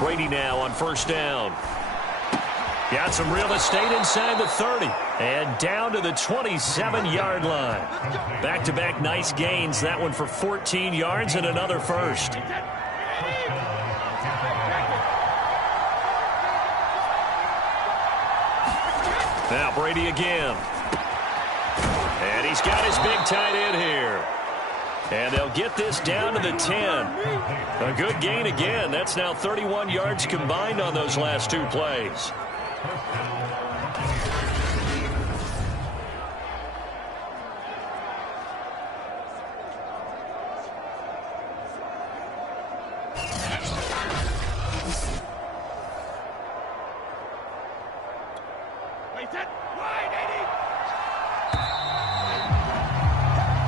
Brady now on first down. Got some real estate inside the 30. And down to the 27-yard line. Back-to-back nice gains. That one for 14 yards and another first. Now Brady again. And he's got his big tight end here. And they'll get this down to the 10. A good gain again. That's now 31 yards combined on those last two plays.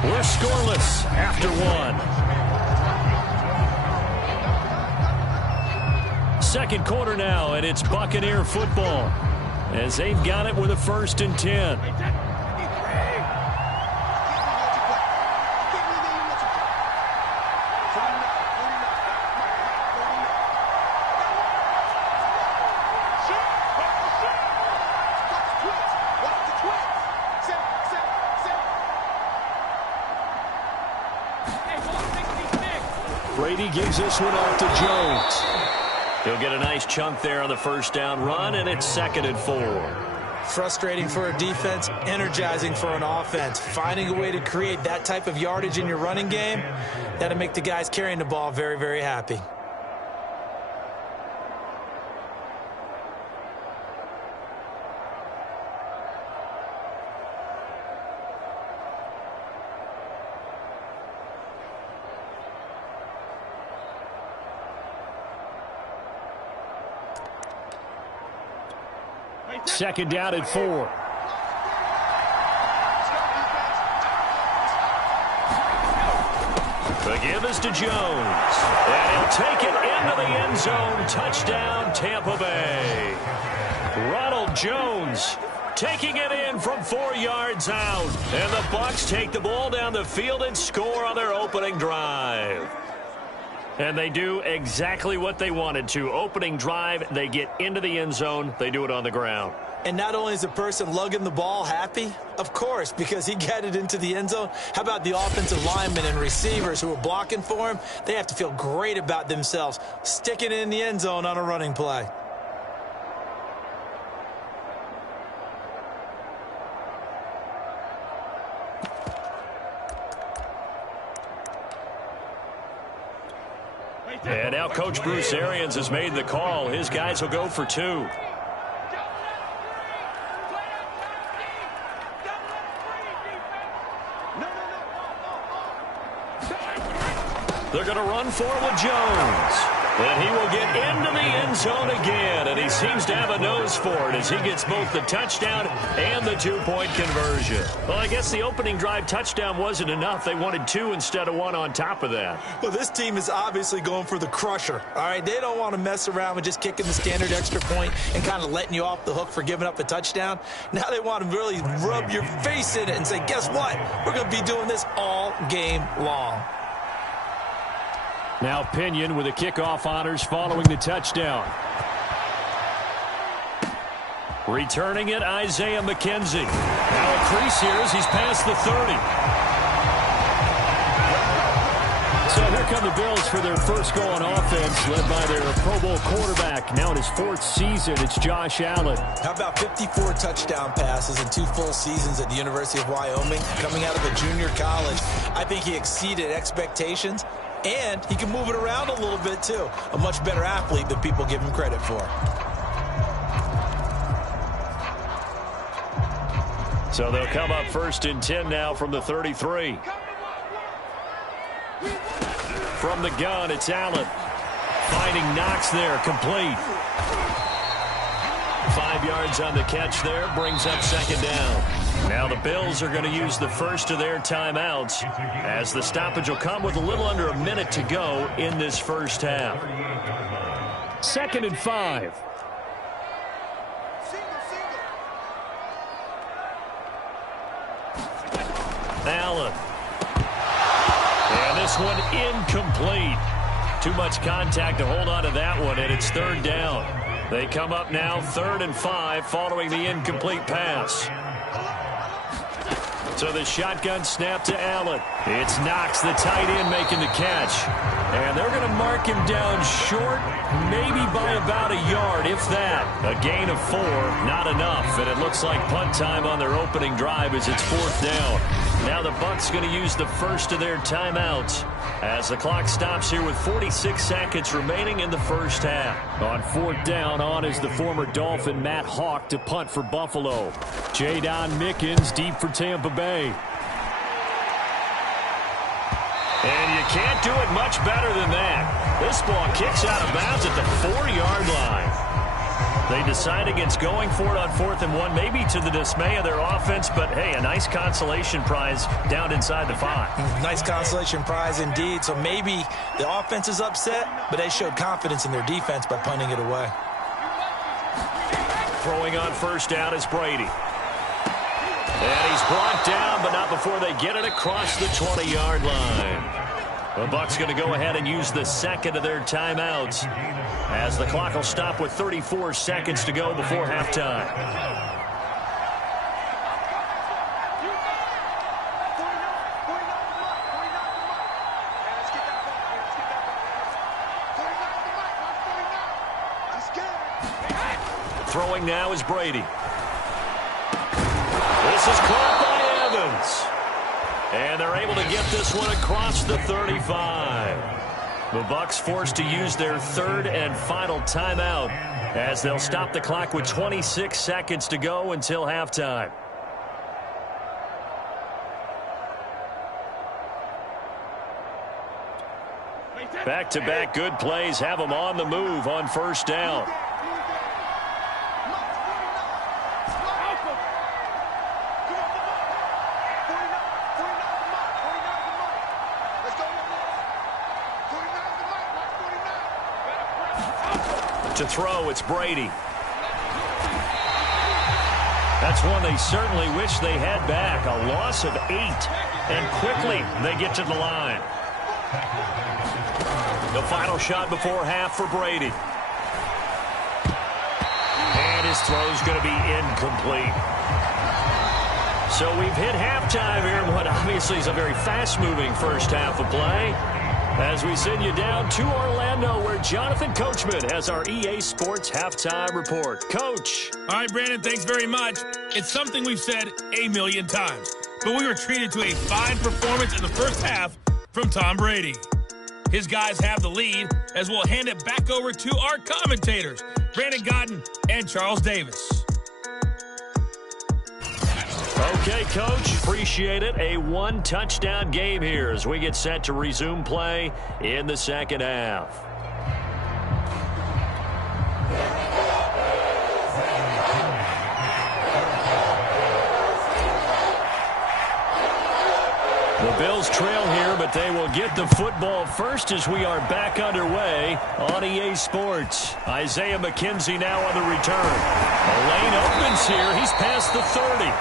We're scoreless after one. Second quarter now, and it's Buccaneer football as they've got it with a 1st and 10. Brady gives this one off to Jones. He'll get a nice chunk there on the first down run, and it's 2nd and 4. Frustrating for a defense, energizing for an offense. Finding a way to create that type of yardage in your running game, that'll make the guys carrying the ball very, very happy. Second down at 4. The give is to Jones. And he'll take it into the end zone. Touchdown, Tampa Bay. Ronald Jones taking it in from 4 yards out. And the Bucs take the ball down the field and score on their opening drive. And they do exactly what they wanted to. Opening drive, they get into the end zone. They do it on the ground. And not only is the person lugging the ball happy, of course, because he got it into the end zone. How about the offensive linemen and receivers who are blocking for him? They have to feel great about themselves, sticking it in the end zone on a running play. And now Coach Bruce Arians has made the call. His guys will go for 2. They're going to run for it with Jones. And he will get into the end zone again. And he seems to have a nose for it as he gets both the touchdown and the 2-point conversion. Well, I guess the opening drive touchdown wasn't enough. They wanted 2 instead of 1 on top of that. Well, this team is obviously going for the crusher. All right, they don't want to mess around with just kicking the standard extra point and kind of letting you off the hook for giving up a touchdown. Now they want to really rub your face in it and say, guess what? We're going to be doing this all game long. Now Pinion with the kickoff honors following the touchdown. Returning it, Isaiah McKenzie. Now a crease here as he's past the 30. So here come the Bills for their first goal on offense, led by their Pro Bowl quarterback. Now in his 4th season, it's Josh Allen. How about 54 touchdown passes in 2 full seasons at the University of Wyoming? Coming out of a junior college, I think he exceeded expectations. And he can move it around a little bit, too. A much better athlete than people give him credit for. So they'll come up 1st and 10 now from the 33. From the gun, it's Allen. Finding Knox there, complete. 5 yards on the catch there, brings up 2nd down. Now the Bills are going to use the first of their timeouts as the stoppage will come with a little under a minute to go in this first half. 2nd and 5. Allen. And this one incomplete. Too much contact to hold on to that one, and it's third down. They come up now 3rd and 5 following the incomplete pass. So the shotgun snap to Allen. It's Knox, the tight end, making the catch. And they're going to mark him down short, maybe by about a yard, if that. A gain of 4, not enough. And it looks like punt time on their opening drive as it's 4th down. Now the Bucs going to use the first of their timeouts as the clock stops here with 46 seconds remaining in the first half. On 4th down, on is the former Dolphin Matt Hawk to punt for Buffalo. Jadon Mickens deep for Tampa Bay. And you can't do it much better than that. This ball kicks out of bounds at the 4-yard line. They decide against going for it on 4th and 1, maybe to the dismay of their offense, but hey, a nice consolation prize down inside the 5. Nice consolation prize indeed. So maybe the offense is upset, but they showed confidence in their defense by punting it away. Throwing on first down is Brady. And he's brought down, but not before they get it across the 20-yard line. The Bucs going to go ahead and use the second of their timeouts as the clock will stop with 34 seconds to go before halftime. Throwing now is Brady. This is caught by Evans. And they're able to get this one across the 35. The Bucs forced to use their third and final timeout as they'll stop the clock with 26 seconds to go until halftime. Back-to-back good plays have them on the move on first down. To throw, it's Brady. That's one they certainly wish they had back. A loss of 8. And quickly they get to the line. The final shot before half for Brady. And his throw's going to be incomplete. So we've hit halftime here in what obviously is a very fast-moving first half of play. As we send you down to Orlando, where Jonathan Coachman has our EA Sports Halftime Report. Coach. All right, Brandon, thanks very much. It's something we've said a million times, but we were treated to a fine performance in the first half from Tom Brady. His guys have the lead, as we'll hand it back over to our commentators, Brandon Godden and Charles Davis. Okay, Coach, appreciate it. A one-touchdown game here as we get set to resume play in the second half. The Bills trail here, but they will get the football first as we are back underway on EA Sports. Isaiah McKenzie now on the return. A lane opens here. He's past the 30.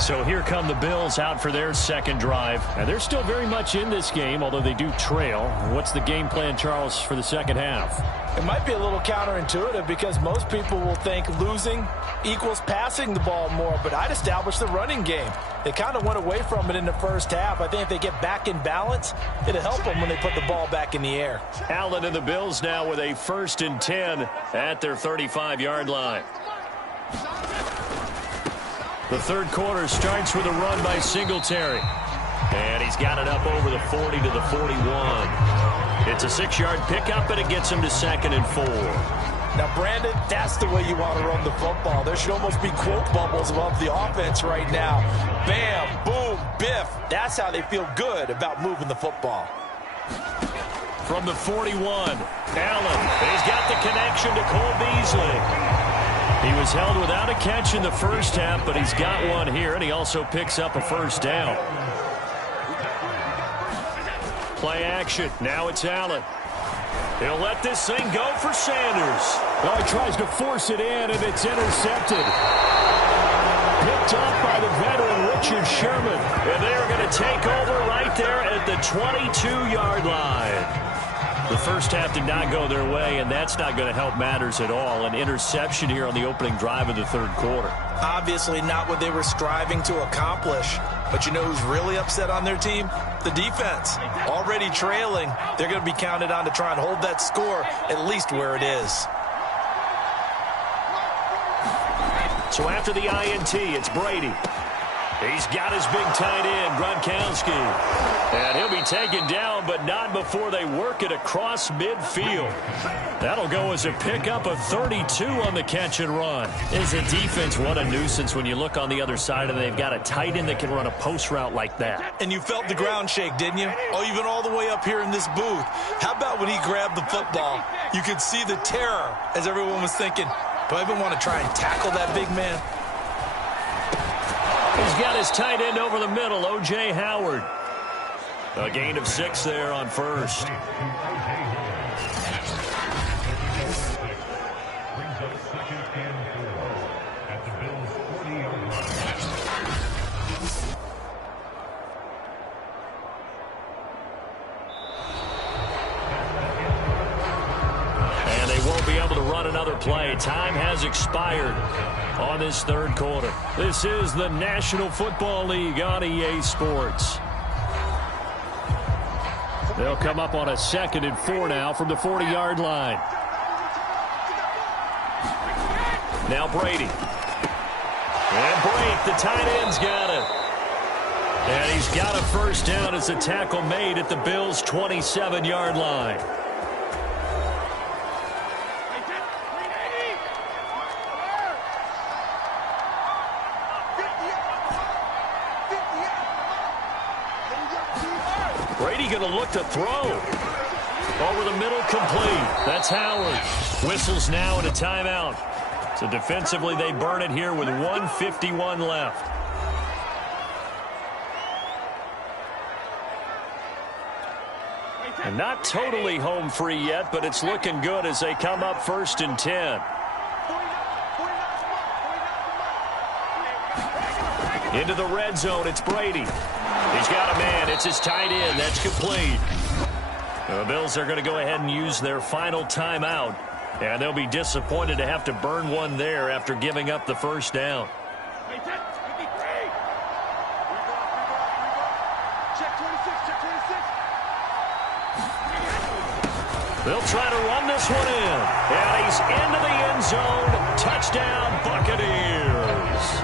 So here come the Bills out for their second drive. And they're still very much in this game, although they do trail. What's the game plan, Charles, for the second half? It might be a little counterintuitive because most people will think losing equals passing the ball more, but I'd establish the running game. They kind of went away from it in the first half. I think if they get back in balance, it'll help them when they put the ball back in the air. Allen and the Bills now with a 1st and 10 at their 35-yard line. The third quarter starts with a run by Singletary. And he's got it up over the 40 to the 41. It's a 6-yard pickup, and it gets him to 2nd and 4. Now, Brandon, that's the way you want to run the football. There should almost be quote bubbles above the offense right now. Bam, boom, biff. That's how they feel good about moving the football. From the 41, Allen. He's got the connection to Cole Beasley. He was held without a catch in the first half, but he's got one here, and he also picks up a first down. Play action. Now it's Allen. He'll let this thing go for Sanders. Oh, he tries to force it in, and it's intercepted. Picked off by the veteran Richard Sherman. And they are going to take over right there at the 22-yard line. The first half did not go their way, and that's not going to help matters at all. An interception here on the opening drive of the third quarter. Obviously not what they were striving to accomplish. But you know who's really upset on their team? The defense. Already trailing, they're going to be counted on to try and hold that score at least where it is. So after the INT, it's Brady. He's got his big tight end, Gronkowski. And he'll be taken down, but not before they work it across midfield. That'll go as a pickup of 32 on the catch and run. As a defense, what a nuisance when you look on the other side and they've got a tight end that can run a post route like that. And you felt the ground shake, didn't you? Oh, even all the way up here in this booth. How about when he grabbed the football? You could see the terror as everyone was thinking, do I even want to try and tackle that big man? He's got his tight end over the middle, O.J. Howard. A gain of 6 there on first. And they won't be able to run another play. Time has expired on this third quarter. This is the National Football League on EA Sports. They'll come up on a 2nd and 4 now from the 40-yard line. Now Brady. And Brake, the tight end's got it. And he's got a first down as a tackle made at the Bills' 27-yard line. Brady going to look to throw. Over the middle, complete. That's Howard. Whistles now and a timeout. So defensively, they burn it here with 1:51 left. And not totally home free yet, but it's looking good as they come up 1st and 10. Into the red zone, it's Brady. He's got a man. It's his tight end. That's complete. The Bills are going to go ahead and use their final timeout. And they'll be disappointed to have to burn one there after giving up the first down. They'll try to run this one in. And he's into the end zone. Touchdown, Buccaneers.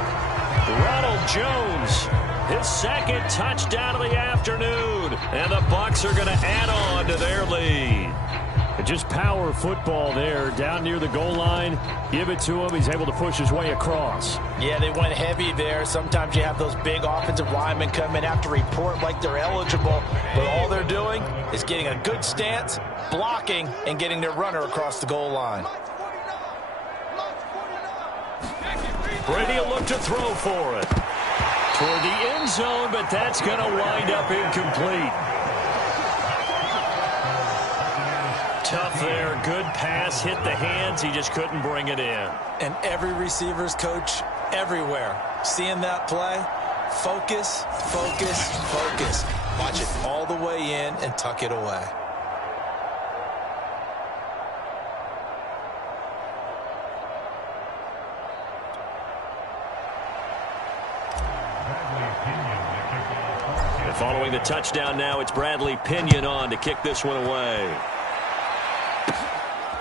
Ronald Jones, his 2nd touchdown of the afternoon. And the Bucs are going to add on to their lead. Just power football there down near the goal line. Give it to him. He's able to push his way across. Yeah, they went heavy there. Sometimes you have those big offensive linemen come in after report like they're eligible. But all they're doing is getting a good stance, blocking, and getting their runner across the goal line. Brady will look to throw for it. Toward the end zone, but that's going to wind up incomplete. Tough there. Good pass. Hit the hands. He just couldn't bring it in. And every receiver's coach everywhere. Seeing that play, focus, focus, focus. Watch it all the way in and tuck it away. And following the touchdown now, it's Bradley Pinion on to kick this one away.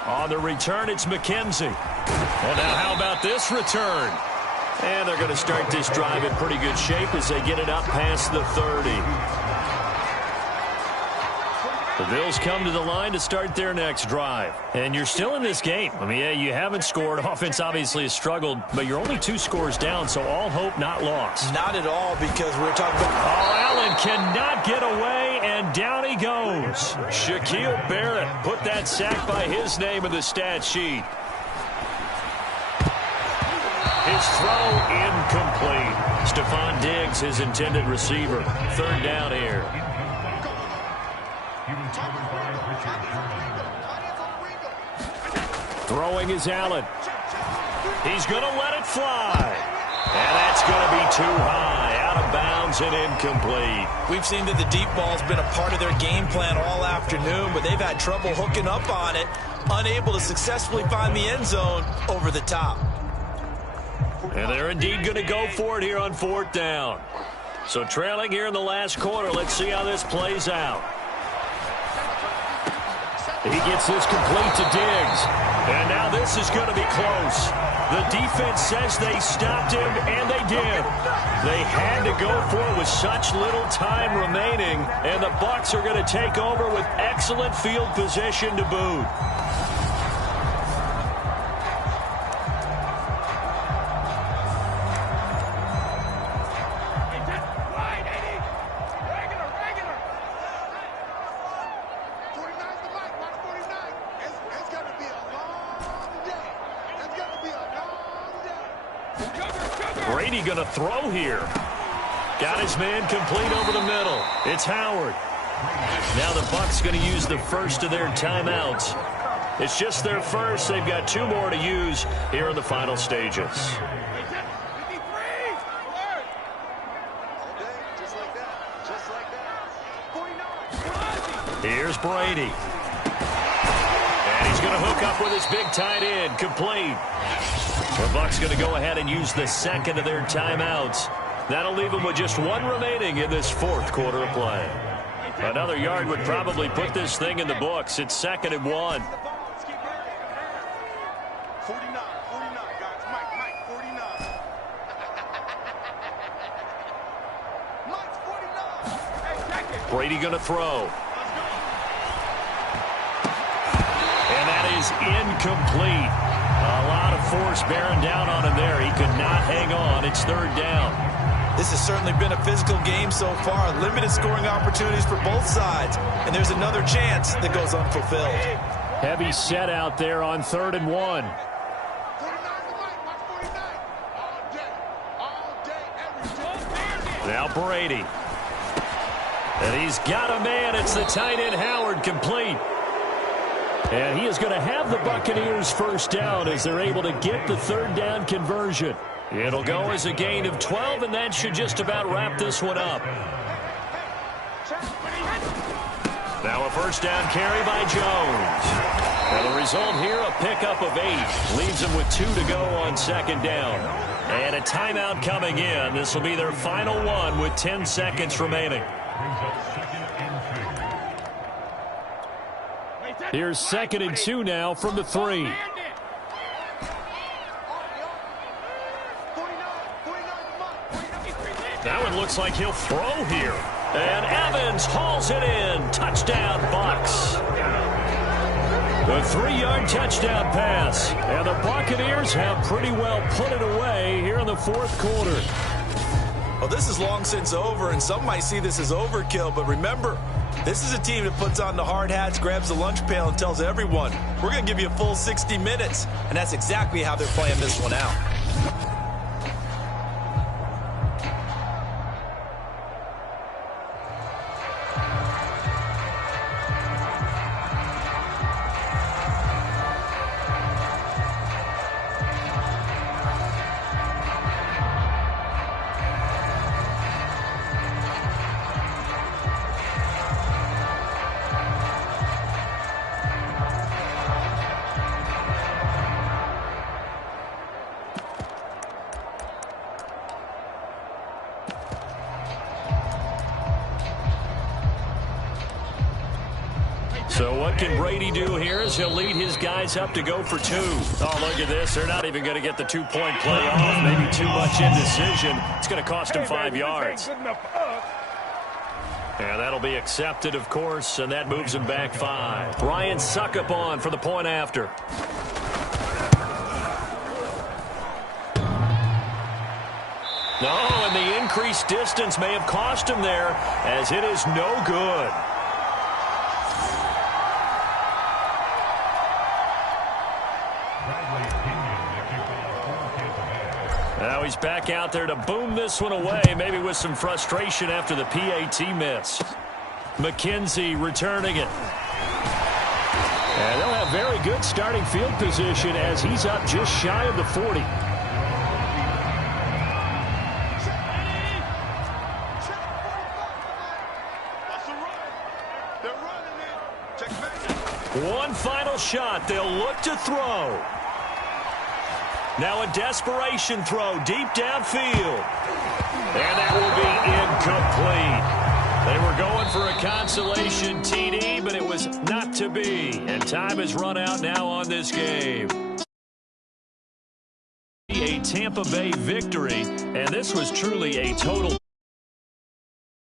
On the return, it's McKenzie. Well, now how about this return? And they're going to start this drive in pretty good shape as they get it up past the 30. The Bills come to the line to start their next drive. And you're still in this game. I mean, yeah, you haven't scored. Offense obviously has struggled, but you're only 2 scores down, so all hope not lost. Not at all, because we're talking about... Oh, Allen cannot get away, and down he goes. Shaquille Barrett put that sack by his name in the stat sheet. His throw incomplete. Stephon Diggs, his intended receiver. 3rd down here. Throwing is Allen. He's going to let it fly. And that's going to be too high, out of bounds and incomplete. We've seen that the deep ball's been a part of their game plan all afternoon, but they've had trouble hooking up on it, unable to successfully find the end zone over the top. And they're indeed going to go for it here on 4th down. So trailing here in the last quarter, let's see how this plays out. He gets this complete to Diggs. And now this is going to be close. The defense says they stopped him, and they did. They had to go for it with such little time remaining, and the Bucs are going to take over with excellent field position to boot. Brady going to throw here. Got his man complete over the middle. It's Howard. Now the Bucs going to use the first of their timeouts. It's just their first. They've got 2 more to use here in the final stages. Here's Brady. And he's going to hook up with his big tight end. Complete. The Bucs going to go ahead and use the second of their timeouts. That'll leave them with just 1 remaining in this 4th quarter of play. Another yard would probably put this thing in the books. It's 2nd and 1. 49, guys. Mike, 49. Mike's 49. Brady going to throw. And that is incomplete. A lot of force bearing down on him there. He could not hang on. It's 3rd down. This has certainly been a physical game so far. Limited scoring opportunities for both sides. And there's another chance that goes unfulfilled. Heavy set out there on 3rd and 1. Now Brady. And he's got a man. It's the tight end Howard, complete. And he is going to have the Buccaneers first down as they're able to get the 3rd down conversion. It'll go as a gain of 12, and that should just about wrap this one up. Now a first down carry by Jones. And the result here, a pickup of 8. Leaves them with 2 to go on 2nd down. And a timeout coming in. This will be their final one with 10 seconds remaining. Here's 2nd and 2 now from the 3. That one looks like he'll throw here. And Evans hauls it in. Touchdown, Bucs. The 3-yard touchdown pass. And the Buccaneers have pretty well put it away here in the 4th quarter. Well, this is long since over, and some might see this as overkill. But remember, this is a team that puts on the hard hats, grabs the lunch pail, and tells everyone, we're going to give you a full 60 minutes. And that's exactly how they're playing this one out. So what can Brady do here is he'll lead his guys up to go for 2. Oh, look at this. They're not even going to get the 2-point play off. Maybe too much indecision. It's going to cost him 5 yards. And that'll be accepted, of course, and that moves him back 5. Ryan Suckup on for the point after. No, and the increased distance may have cost him there, as it is no good. Now he's back out there to boom this one away, maybe with some frustration after the PAT miss. McKenzie returning it. And they'll have very good starting field position as he's up just shy of the 40. One final shot. They'll look to throw. Now a desperation throw deep downfield. And that will be incomplete. They were going for a consolation TD, but it was not to be. And time has run out now on this game. A Tampa Bay victory, and this was truly a total